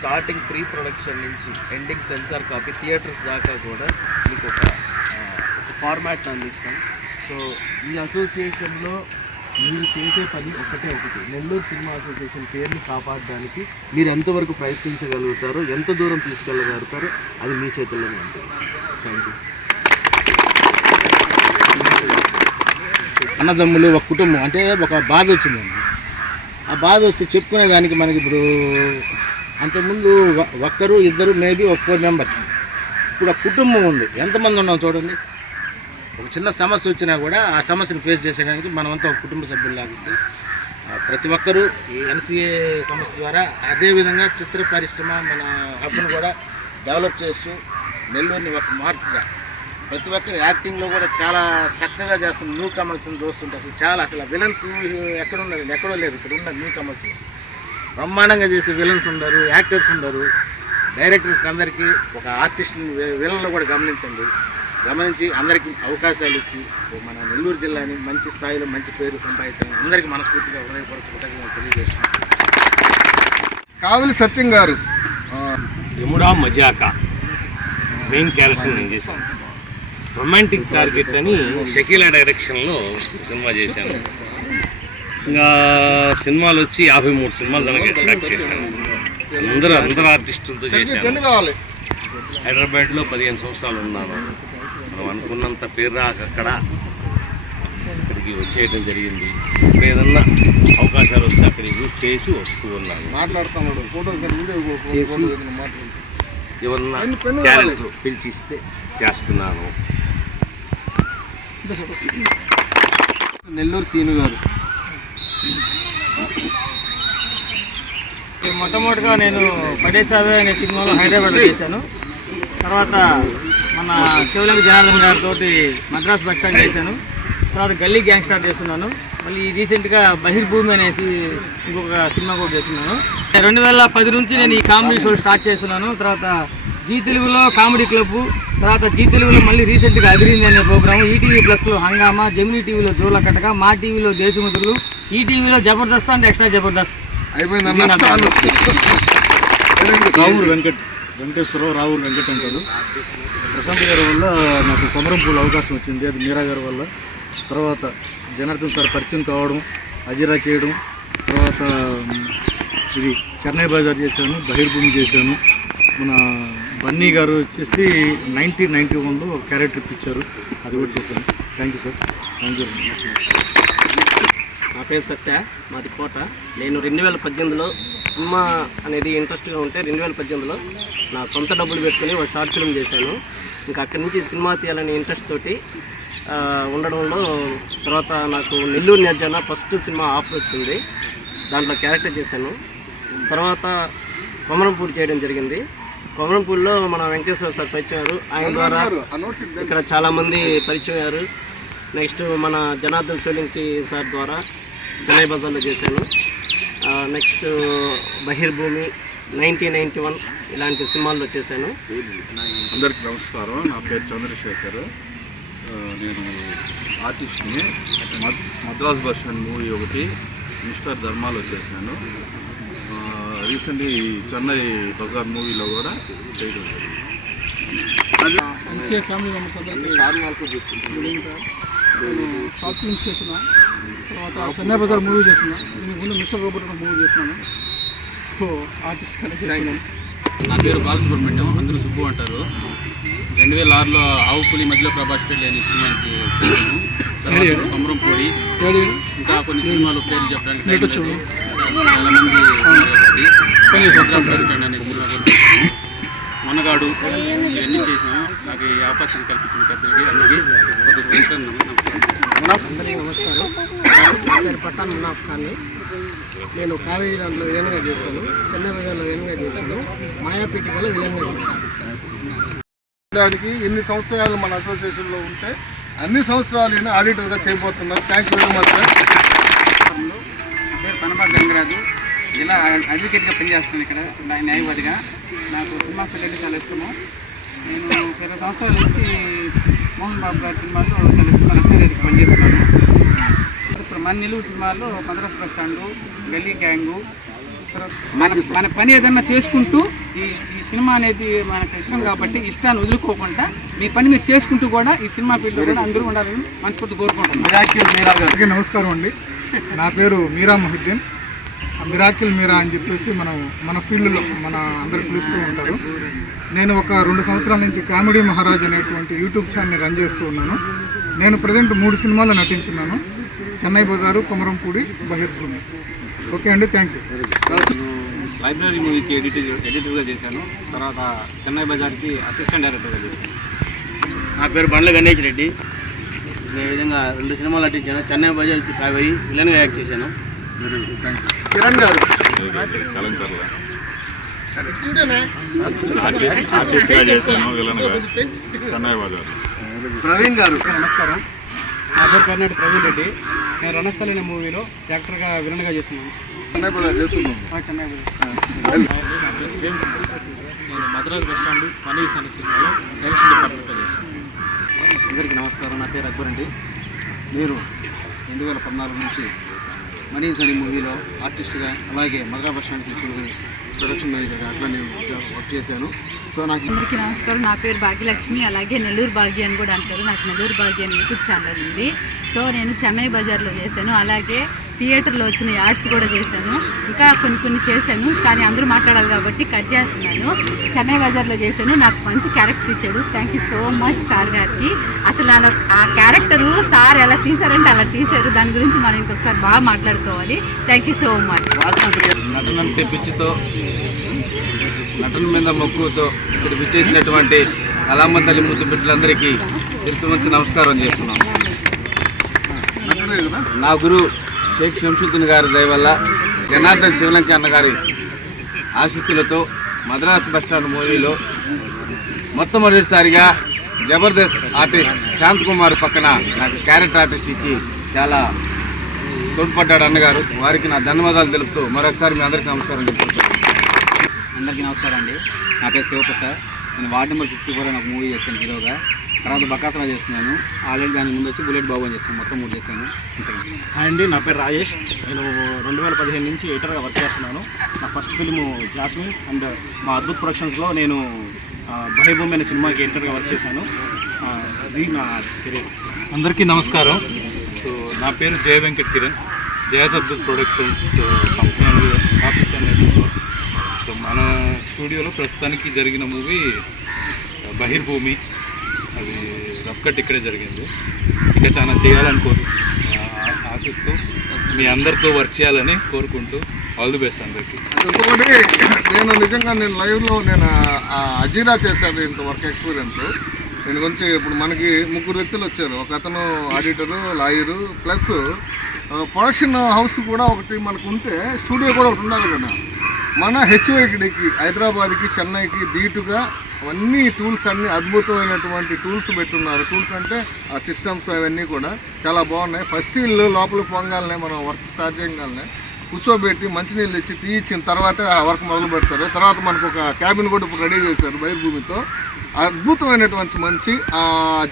Starting pre production నుంచి ending censor copy theatres దాకా కూడా మీకు ఒక ఫార్మాట్ అందిస్తాం. సో ఈ అసోసియేషన్లో మీరు చేసే పని ఒకటి నెల్లూరు సినిమా అసోసియేషన్ పేరుని కాపాడడానికి మీరు ఎంతవరకు ప్రయత్నించగలుగుతారో, ఎంత దూరం తీసుకెళ్ళగలుగుతారో అది మీ చేతుల్లోనే ఉంటుంది. Thank you. అన్నదమ్ములు ఒక కుటుంబం అంటే ఒక బాధ వచ్చిందండి. ఆ బాధ వస్తే చెప్పుకునే దానికి మనకి ఇప్పుడు అంతకుముందు ఒక్కరు ఇద్దరు మేబీ ఒక 4 మెంబర్స్, ఇప్పుడు ఆ కుటుంబం ఉంది. ఎంతమంది ఉన్నాం చూడండి. ఒక చిన్న సమస్య వచ్చినా కూడా ఆ సమస్యను ఫేస్ చేసేదానికి మనమంతా ఒక కుటుంబ సభ్యులాగా ప్రతి ఒక్కరూ ఈ ఎన్సీఏ సంస్థ ద్వారా అదేవిధంగా చిత్ర పరిశ్రమ మన హబ్ను కూడా డెవలప్ చేస్తూ నెల్లూరుని ఒక మార్పుగా ప్రతి ఒక్కరు యాక్టింగ్లో కూడా చాలా చక్కగా చేస్తున్నారు. న్యూ కమర్స్ని చూస్తుంటే అసలు విలన్స్ ఎక్కడో లేదు. ఇక్కడ ఉన్న న్యూ కమర్స్ బ్రహ్మాండంగా చేసే విలన్స్ ఉండరు, యాక్టర్స్ ఉండరు. డైరెక్టర్స్కి అందరికీ ఒక ఆర్టిస్ట్ని విలన్లో కూడా గమనించి అందరికీ అవకాశాలు ఇచ్చి మన నెల్లూరు జిల్లాని మంచి స్థాయిలో మంచి పేరు సంపాదించాలని అందరికీ మనస్ఫూర్తిగా హృదయపూర్వకంగా తెలియజేస్తున్నాం. కావలి సత్యం గారు యముడా మజాకా మెయిన్ క్యారెక్టర్ నేను చేశాను. రొమాంటిక్ టార్గెట్ అని షకీలా డైరెక్షన్లో సినిమా చేశాను. ఇంకా సినిమాలు వచ్చి 53 సినిమాలు దానికి అట్రాక్ట్ చేశాను. అందరూ ఆర్టిస్టులతో చేశాను. హైదరాబాద్లో 15 సంవత్సరాలు ఉన్నాను. మనం అనుకున్నంత పేరు రాక ఇక్కడికి వచ్చేయడం జరిగింది. ఏదన్నా అవకాశాలు వస్తే అక్కడికి చేసి వస్తూ ఉన్నాను. ఎవరన్నా క్యారెక్టర్ పిలిచిస్తే చేస్తున్నాను. నెల్లూరు సీను గారు మొట్టమొదటిగా నేను పడేసావే అనే సినిమాలో హైదరాబాద్లో చేశాను. తర్వాత మన చెవులకి జనార్దన్ గారితో మద్రాస్ బస్ స్టాండ్ చేశాను. తర్వాత గల్లీ గ్యాంగ్స్టార్ చేస్తున్నాను. మళ్ళీ రీసెంట్గా బహిర్భూమి అనేసి ఇంకొక సినిమా కూడా చేస్తున్నాను. 2010 నుంచి నేను ఈ కామెడీ షో స్టార్ట్ చేస్తున్నాను. తర్వాత జీ తెలుగులో కామెడీ క్లబ్, తర్వాత జీ తెలుగులో మళ్ళీ రీసెంట్గా అదిరింది అనే ప్రోగ్రాము, ఈటీవీ ప్లస్లో హంగామా, జెమినీ టీవీలో జోల కటక, మా టీవీలో దేశముద్రులు, ఈటీవీలో జబర్దస్త్ అండ్ ఎక్స్ట్రా జబర్దస్త్. రావూరు వెంకటేశ్వరరావు, రావూరు వెంకట్ అంటారు. ప్రశాంత్ గారి వల్ల నాకు కొమరంపూలు అవకాశం వచ్చింది, అది మీరా గారి వల్ల. తర్వాత జనార్దన్ సార్ పరిచయం కావడం, అజిరా చేయడం, తర్వాత ఇది చెన్నై బజార్ చేశాను, బహిర్భూమి చేశాను. మన బన్నీ గారు వచ్చేసి 1991లో ఒక క్యారెక్టర్ ఇప్పించారు, అది కూడా చేశాను. Thank you sir. Thank you. నా పేరు సత్య, మాది కోట. నేను 2018లో సినిమా అనేది ఇంట్రెస్ట్గా ఉంటే 2018లో నా సొంత డబ్బులు పెట్టుకుని ఒక షార్ట్ ఫిల్మ్ చేశాను. ఇంకా అక్కడి నుంచి సినిమా తీయాలనే ఇంట్రెస్ట్ తోటి ఉండడంలో తర్వాత నాకు నెల్లూరు నిర్జన ఫస్ట్ సినిమా ఆఫర్ వచ్చింది. దాంట్లో క్యారెక్టర్ చేశాను. తర్వాత కొమరంపూడి చేయడం జరిగింది. కొమరంపూడిలో మన వెంకటేశ్వర సార్ పరిచయం అయ్యారు. ఆయన ద్వారా ఇక్కడ చాలామంది పరిచయం అయ్యారు. నెక్స్ట్ మన జనార్దన్ సోలింకి సార్ ద్వారా చెన్నై బజార్లో చేశాను. నెక్స్ట్ బహిర్భూమి, 1991 ఇలాంటి సినిమాల్లో చేశాను. అందరికీ నమస్కారం. నా పేరు చంద్రశేఖర్. నేను ఆర్టిస్ట్ని. మద్రాస్ బస్ స్టాండ్ మూవీ ఒకటి మిస్టర్ ధర్మాలో చేశాను. రీసెంట్లీ చెన్నై బజార్ మూవీలో కూడా చేయడం జరిగింది. ఫ్యామిలీ మెంబర్స్ అందరికీ షార్ట్ ఫిల్మ్స్ చేసిన తర్వాత చెన్నై బజార్ మూవీ చేసిన, దీనికి ముందు మిస్టర్ రోబోట్ మూవీ చేసినాను. సో ఆర్టిస్ట్గానే చేసినాను. నా పేరు బాలసుబ్రహ్మణ్యం, అందరూ సుబ్బు అంటారు. 2006లో ఆవు పులి మధ్యలో ప్రభాస్ పెళ్ళి అనే సినిమాకి చేశాను. తర్వాత కొమరంపూడి, ఇంకా కొన్ని సినిమాలు పేరు చెప్పడానికి చాలామంది అనే సినిమా మనగాడు ఇవన్నీ చేసాము. నాకు ఈ అవకాశం కల్పించిన పెద్దలకి అందరికీ అందరికీ నమస్కారం. నా పేరు పట్టాన్ మునాఫ్ ఖాన్. నేను కావేరీ దాంట్లో విలన్గా చేశాను, చెన్నై బజార్లో విలన్గా చేశాను, మాయాపేటికలో విలన్గా చేశాను. దానికి ఎన్ని సంవత్సరాలు మన అసోసియేషన్లో ఉంటే అన్ని సంవత్సరాలు నేను ఆడిటర్గా చేయబోతున్నాను. Thank you very much sir. పేరు పనబా గంగరాజు. ఇలా అడ్వకేట్గా పనిచేస్తున్నాను ఇక్కడ న్యాయవాదిగా. నాకు సినిమా ఫీల్డ్ అంటే చాలా ఇష్టము. నేను 20 సంవత్సరాల నుంచి మోహన్ బాబు గారి సినిమాల్లో చాలా ఇష్టం రెస్టారెంట్కి పనిచేస్తున్నాను. ఇప్పుడు మన నెల్లూరు సినిమాల్లో మద్రాస్ బస్ స్టాండు, గల్లీ గ్యాంగు, మన పని ఏదన్నా చేసుకుంటూ ఈ సినిమా అనేది మనకు ఇష్టం కాబట్టి ఇష్టాన్ని వదులుకోకుండా మీ పని మీరు చేసుకుంటూ కూడా ఈ సినిమా ఫీల్డ్లో కూడా అందరూ ఉండాలని మనస్ఫూర్తి కోరుకుంటున్నాం. అందరికీ నమస్కారం అండి. నా పేరు మీరా మొహిద్దీన్. మిరాకిల్ మీరా అని చెప్పేసి మన ఫీల్డ్లో మన అందరు పిలుస్తూ ఉంటారు. నేను ఒక 2 సంవత్సరాల నుంచి కామెడీ మహారాజ్ అనేటువంటి యూట్యూబ్ ఛానల్ని రన్ చేస్తూ ఉన్నాను. నేను ప్రజెంట్ 3 సినిమాల్లో నటించున్నాను. చెన్నై బజారు, కొమరంపూడి, బహిర్భూమి. ఓకే అండి, థ్యాంక్ యూ. లైబ్రరీ మూవీకి ఎడిటర్గా చేశాను. తర్వాత చెన్నై బజార్కి అసిస్టెంట్ డైరెక్టర్గా చేశాను. నా పేరు బండ్ల గణేష్ రెడ్డి. నేను ఈ విధంగా 2 సినిమాలు నటించాను. చెన్నై బజార్కి కావేరి విలన్గా యాక్ట్ చేశాను. కిరణ్ గారు ప్రవీణ్ గారు నమస్కారం. నా పేరు కర్ణాటక ప్రవీణ్ రెడ్డి. నేను రణస్థలి అనే మూవీలో యాక్టర్గా విలన్గా చేస్తున్నాను. చెన్నై బజార్ చేస్తున్నాం. చెన్నై నేను మద్రాస్ బస్ స్టాండ్ మనీస్ అనే సినిమాలో డైరెక్షన్ డిపార్ట్మెంట్లో చేశాను. అందరికీ నమస్కారం. నా పేరు అక్బర్ అండి. నేను 2014 నుంచి మనీస్ అనే మూవీలో ఆర్టిస్ట్గా, అలాగే మద్రాస్ బస్ స్టాండ్కి ఇప్పుడు ప్రొడక్షన్ మేనేజర్గా అట్లా నేను వర్క్ చేశాను. సో నాకు అందరికీ నమస్కారం. నా పేరు భాగ్యలక్ష్మి, అలాగే నెల్లూరు భాగ్య అని కూడా అంటారు. నాకు నెల్లూరు భాగ్య అని యూట్యూబ్ ఛానల్ ఉంది. సో నేను చెన్నై బజార్లో చేశాను, అలాగే థియేటర్లో వచ్చిన యాడ్స్ కూడా చేశాను. ఇంకా కొన్ని చేశాను, కానీ అందరూ మాట్లాడాలి కాబట్టి కట్ చేస్తున్నాను. చెన్నై బజార్లో చేశాను. నాకు మంచి క్యారెక్టర్ ఇచ్చాడు. Thank you so much sir గారికి. అసలు ఆ క్యారెక్టరు సార్ ఎలా తీశారంటే అలా తీశారు. దాని గురించి మనం ఇంకొకసారి బాగా మాట్లాడుకోవాలి. Thank you so much. నటనంతే పిచ్చితో, నటన మీద మక్కువతో ఇక్కడ విచ్చేసినటువంటి కళామ్మ తల్లి ముద్దు బిడ్డలందరికీ తెలిసి మంచి నమస్కారం చేస్తున్నాను. నా గురు షేక్ శంషుద్దీన్ గారి దయ వల్ల, జనార్దన్ శివలంక అన్న గారి ఆశీస్సులతో మద్రాస్ బస్టాండ్ మూవీలో మొట్టమొదటిసారిగా జబర్దస్త్ ఆర్టిస్ట్ శాంత్ కుమార్ పక్కన నాకు క్యారెక్టర్ ఆర్టిస్ట్ ఇచ్చి చాలా తోడ్పడ్డాడు అన్నగారు. వారికి నా ధన్యవాదాలు తెలుపుతూ మరొకసారి మీ అందరికీ నమస్కారం చెప్పుకుంటున్నాను. అందరికీ నమస్కారం అండి. నా పేరు శివప్రసాద్. నేను వార్డ్ నెంబర్ 54 నాకు మూవీ చేశాను హీరోగా. తర్వాత బకాసరా చేస్తున్నాను. ఆల్రెడీ దాని ముందు వచ్చి బుల్లెట్ బాబు అని చేస్తాను. మొత్తం 3 చేశాను. హాయ్ అండి, నా పేరు రాజేష్. నేను 2015 నుంచి ఎడిటర్గా వర్క్ చేస్తున్నాను. నా ఫస్ట్ ఫిల్ము జాస్మిన్ అండ్ మా అద్భుత్ ప్రొడక్షన్స్లో నేను బహిర్భూమి అనే సినిమాకి ఎడిటర్గా వర్క్ చేశాను. ఇది నా కెరీర్. అందరికీ నమస్కారం. సో నా పేరు జయ వెంకట్ కిరణ్. జయాస్ అద్భుత్ ప్రొడక్షన్స్ కంపెనీ స్థాపించాను. సో మన స్టూడియోలో ప్రస్తుతానికి జరిగిన మూవీ బహిర్భూమి. అది రఫ్ కట్ ఇక్కడే జరిగింది. ఇంకా చాలా చేయాలని ఆశిస్తూ మీ అందరితో వర్క్ చేయాలని కోరుకుంటూ ఆల్ ది బెస్ట్ అందరికీ. ఇంకొకటి, నేను లైవ్లో అజీరా చేశాను. ఇంత వర్క్ ఎక్స్పీరియన్స్ దీని గురించి. ఇప్పుడు మనకి 3 వ్యక్తులు వచ్చారు. ఒక అతను auditor, lawyer, plus production house కూడా ఒకటి మనకు ఉంటే స్టూడియో కూడా ఒకటి ఉండాలి కదా. మన హెచ్వైడికి, హైదరాబాద్కి, చెన్నైకి ధీటుగా అవన్నీ టూల్స్ అన్నీ అద్భుతమైనటువంటి టూల్స్ పెట్టున్నారు. టూల్స్ అంటే ఆ సిస్టమ్స్ అవన్నీ కూడా చాలా బాగున్నాయి. ఫస్ట్ ఇల్లు లోపల పొంగాలనే మనం వర్క్ స్టార్ట్ చేయగానే కూర్చోబెట్టి మంచినీళ్ళు ఇచ్చి టీ ఇచ్చిన తర్వాత ఆ వర్క్ మొదలు పెడతారు. తర్వాత మనకు ఒక క్యాబిన్ కూడా ఇప్పుడు రెడీ చేశారు బహిర్భూమితో. అద్భుతమైనటువంటి మనిషి. ఆ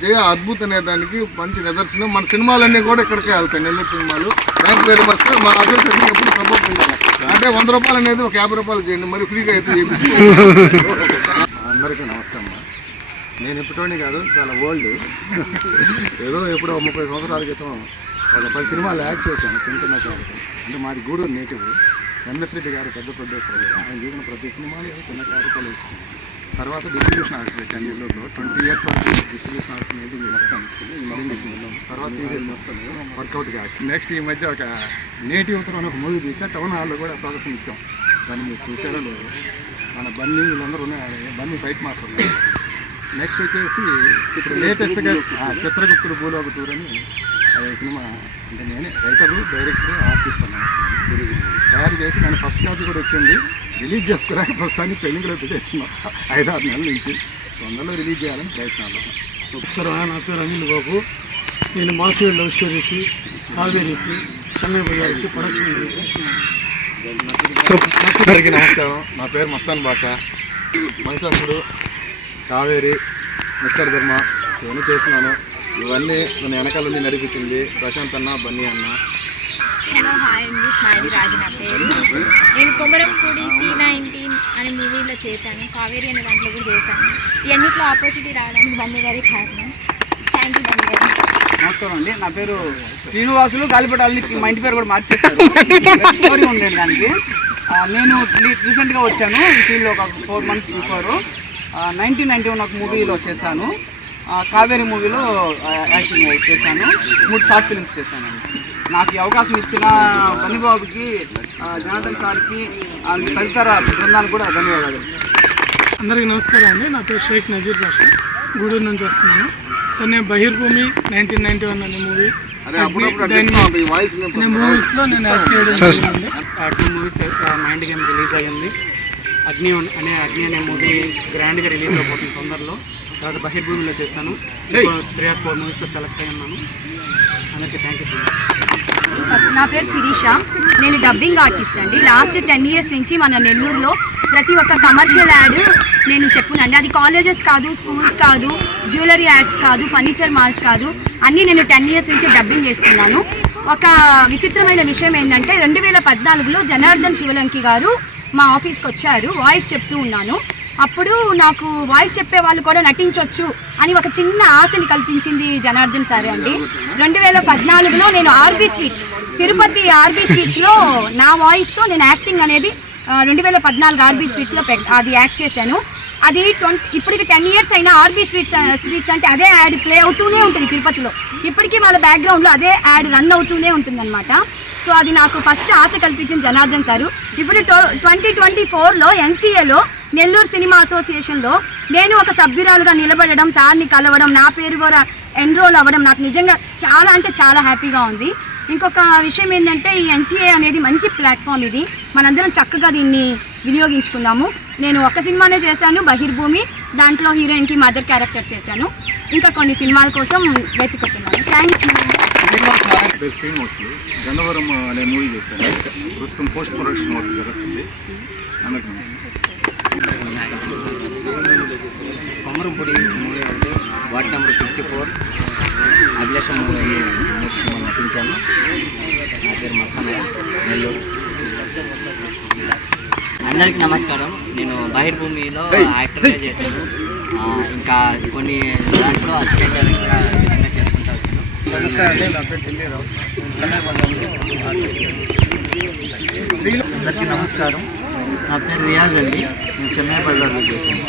జయ అద్భుత అనే దానికి మంచి నిదర్శనం. మన సినిమాలన్నీ కూడా ఇక్కడికే వెళ్తాయి, నెల్లూరు సినిమాలు. Thank you very much. మా అసోసియేషన్ ఎప్పుడు సపోర్ట్ చేయాలి. అంటే 100 రూపాయలు అనేది ఒక 50 రూపాయలు చేయండి, మరి ఫ్రీగా అయితే చేయించి. అందరికీ నమస్కారం. నేను ఎప్పుడోని కాదు, చాలా ఓల్డ్. ఏదో ఎప్పుడో 30 సంవత్సరాల క్రితం ఒక 10 సినిమాలు యాక్ట్ చేశాను. చిన్న క్యారెక్టర్. అంటే మాది గూడూరు నేటివ్. ఎంఎస్ రెడ్డి గారు పెద్ద ప్రొడ్యూసర్. ఆయన చేసిన ప్రతి సినిమాలు చిన్న క్యారెక్టర్లు వేసుకున్నాను. తర్వాత డిస్ట్రిబ్యూషన్ ఆర్ట్స్ పెట్టాను నెల్లూరులో. 20 years వరకు డిస్ట్రిబ్యూషన్ ఆర్ట్స్ అనేది వస్తాను. తర్వాత వర్కౌట్ కాదు. నెక్స్ట్ ఈ మధ్య ఒక నేటివ్తో ఒక మూవీ తీసా. టౌన్ హాల్లో కూడా ప్రదర్శన ఇచ్చాం. దాన్ని మీరు చూసారో లేదు. మన బన్నీ వీళ్ళందరూ ఉన్నాయి. బన్నీ ఫైట్ మాత్రం. నెక్స్ట్ వచ్చేసి ఇప్పుడు లేటెస్ట్గా చిత్రగుప్తుడు భూలోక టూర్ అని అదే సినిమా. అంటే నేనే రైటరు, డైరెక్టర్, ఆర్టిస్ట్ అన్నాను. తయారు చేసి దాని ఫస్ట్ కాపీ కూడా వచ్చింది. రిలీజ్ చేసుకోలేక ప్రస్తుతానికి పెళ్లిలో పెట్టేస్తున్నాం 5-6 నెలల నుంచి. తొందరలో రిలీజ్ చేయాలని ప్రయత్నాలు. నమస్కారం. నా పేరు అనిల్ బాబు. నేను మాసివేడ్ లవ్ స్టోరీకి, కావేరీకి, చెన్నై బజార్కి ప్రొడక్షన్. అందరికీ నమస్కారం. నా పేరు మస్తాన్ బాషా. మనిషి కావేరి, మిస్టర్ ధర్మ ఇవన్నీ చేసినాను. ఇవన్నీ నన్ను వెనకాల నుండి నడిపించింది ప్రశాంత్ అన్న, బన్నీ అన్న. హలో హాయ్ అండి, స్మైలీ రాజు నా పేరు. నేను కొమరంపూడి C19 అనే మూవీలో చేశాను, కావేరి అనే దాంట్లో కూడా చేశాను. ఇవన్నిట్లో ఆపర్చునిటీ రావడానికి బన్నీ గారి కారణం. థ్యాంక్ యూ బన్నీ గారు. నమస్కారం అండి, నా పేరు శ్రీనివాసులు గాలిపటాలని. మా ఇంటి పేరు కూడా మార్చేశారు, స్టోరీ ఉండేది దానికి. నేను రీసెంట్గా వచ్చాను ఈ ఫీల్డ్లో ఒక 4 months బిఫోర్. 1991 ఒక మూవీలో చేశాను, కావేరి మూవీలో యాక్టింగ్ చేశాను, 3 షార్ట్ ఫిల్మ్స్ చేశానండి. నాకు ఈ అవకాశం ఇచ్చిన బన్నిబాబుకి, జనార్దన్ సార్కి, తదితర బృందానికి కూడా ధన్యవాదాలు. అందరికీ నమస్కారం అండి. నా పేరు షేక్ నజీర్ బాషా, గూడూరు నుంచి వస్తున్నాను. సో నేను బహిర్భూమి 1991 అనే మూవీ మూవీస్లో నేను యాక్ట్ చేయడం జరిగింది. 2 మూవీస్ మైండ్ గేమ్ రిలీజ్ అయ్యింది. అగ్ని అనే మూవీ గ్రాండ్గా రిలీజ్ అయిపోతుంది తొందరలో. తర్వాత బహిర్భూమిలో చేశాను. 3 or 4 మూవీస్లో సెలెక్ట్ అయి ఉన్నాను. అందరికీ థ్యాంక్ యూ సో మచ్. నా పేరు శిరీష, నేను డబ్బింగ్ ఆర్టిస్ట్ అండి. లాస్ట్ 10 years నుంచి మన నెల్లూరులో ప్రతి ఒక్క కమర్షియల్ యాడ్ నేను చెప్పునండి. అది కాలేజెస్ కాదు, స్కూల్స్ కాదు, జ్యువెలరీ యాడ్స్ కాదు, ఫర్నిచర్ మాల్స్ కాదు, అన్నీ నేను 10 years నుంచి డబ్బింగ్ చేస్తున్నాను. ఒక విచిత్రమైన విషయం ఏంటంటే 2014లో జనార్దన్ శివలంకి గారు మా ఆఫీస్కి వచ్చారు. వాయిస్ చెప్తూ ఉన్నాను. అప్పుడు నాకు వాయిస్ చెప్పే వాళ్ళు కూడా నటించవచ్చు అని ఒక చిన్న ఆశని కల్పించింది జనార్దన్ సారే అండి. 2014లో నేను ఆర్బీ స్వీట్స్, తిరుపతి ఆర్బీ స్వీట్స్లో నా వాయిస్తో నేను యాక్టింగ్ అనేది 2014 ఆర్బీ స్వీట్స్లో అది యాక్ట్ చేశాను. అది ఇప్పటికి 10 years అయినా ఆర్బీ స్వీట్స్ అంటే అదే యాడ్ ప్లే అవుతూనే ఉంటుంది తిరుపతిలో. ఇప్పటికీ వాళ్ళ బ్యాక్గ్రౌండ్లో అదే యాడ్ రన్ అవుతూనే ఉంటుందన్నమాట. సో అది నాకు ఫస్ట్ ఆశ కల్పించిన జనార్దన్ సారు. ఇప్పుడు 2024లో NCAలో నెల్లూరు సినిమా అసోసియేషన్లో నేను ఒక సభ్యురాలుగా నిలబడడం, సార్ని కలవడం, నా పేరు కూడా ఎన్రోల్ అవ్వడం నాకు నిజంగా చాలా అంటే చాలా హ్యాపీగా ఉంది. ఇంకొక విషయం ఏంటంటే ఈ NCA అనేది మంచి ప్లాట్ఫామ్. ఇది మనందరం చక్కగా దీన్ని వినియోగించుకుందాము. నేను ఒక సినిమానే చేశాను, బహిర్భూమి. దాంట్లో హీరోయిన్కి మదర్ క్యారెక్టర్ చేశాను. ఇంకా కొన్ని సినిమాల కోసం వెతుకుతున్నాను. Thank you. శ్రీనివాసులు గన్నవరం అనే మూవీ చేశాను. ప్రస్తుతం పోస్ట్ ప్రొడక్షన్ వర్క్ జరుగుతుంది. అందరికీ కొమరంపూడి మూవీ అంటే వార్డ్ నెంబర్ 54 అభిలాష మూవీ నటించాను. నా పేరు మస్తానయ్య, నెల్లూరు. అందరికీ నమస్కారం. నేను బహిర్భూమిలో యాక్టర్గా చేశాను. ఇంకా కొన్ని దాంట్లో అసిస్టెంట్ డైరెక్టర్గా విధంగా చేసుకుంటూ వచ్చాను. నమస్తే అండి, నా పేరు ఢిల్లీరావు. అందరికీ నమస్కారం. నా పేరు రియాజ్ అండి. నేను చెన్నై బజార్లో చేశాను.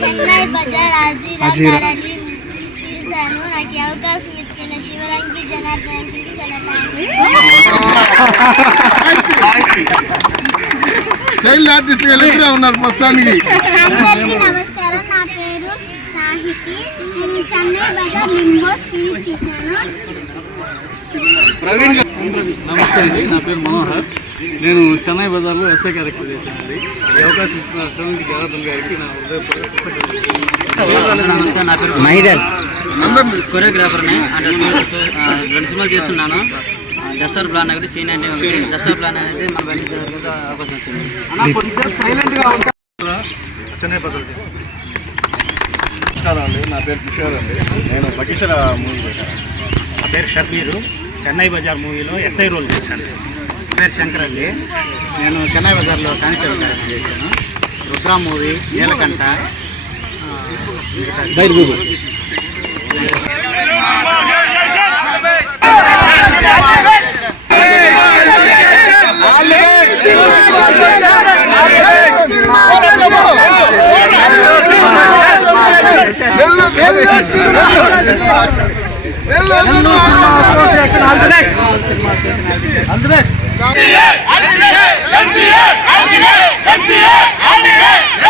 చెన్నై బజార్ అజీరాని తీశాను. నాకు ఈ అవకాశం ఇచ్చిన శివలంకి, జనార్దన్కి చాలా చైల్డ్ ఆర్టిస్ట్ గా ఉన్నారు ప్రస్తుతానికి. అందరికీ నమస్కారం. నా పేరు సాహితి. నేను చెన్నై బజార్ లింబో స్పిరిట్ తీశాను. నమస్తే అండి, నా పేరు మనోహర్. నేను చెన్నై బజార్లో ఎస్ఐ క్యారెక్టర్ చేశానండి. ఈ అవకాశం ఇచ్చిన శివలంకి జనార్దన్ గారికి నా నమస్తే, నా పేరు మైదర్, కొరియోగ్రాఫర్ని. అంటే 2 సినిమాలు చేస్తున్నాను. డస్టర్ ప్లాన్ ఒకటి, C19 ఒకటి. డస్టర్ ప్లాన్ అనేది మన బండి అవకాశం వచ్చింది. చెన్నై బజార్ చేశాను. నమస్కారం అండి, నా పేరు కిషోర్ అండి. నేను బకీశ్వర మూవీ చేశాను. నా పేరు షబ్బీరు. చెన్నై బజార్ మూవీలో SI రోల్ చేశాను. నా పేరు శంకర్ అండి. నేను చెన్నై బజార్లో కానిస్టేబుల్ క్యారెక్టర్ చేశాను. రుద్రా మూవీ, నీలకంఠ, బైర్భూమి.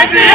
NCA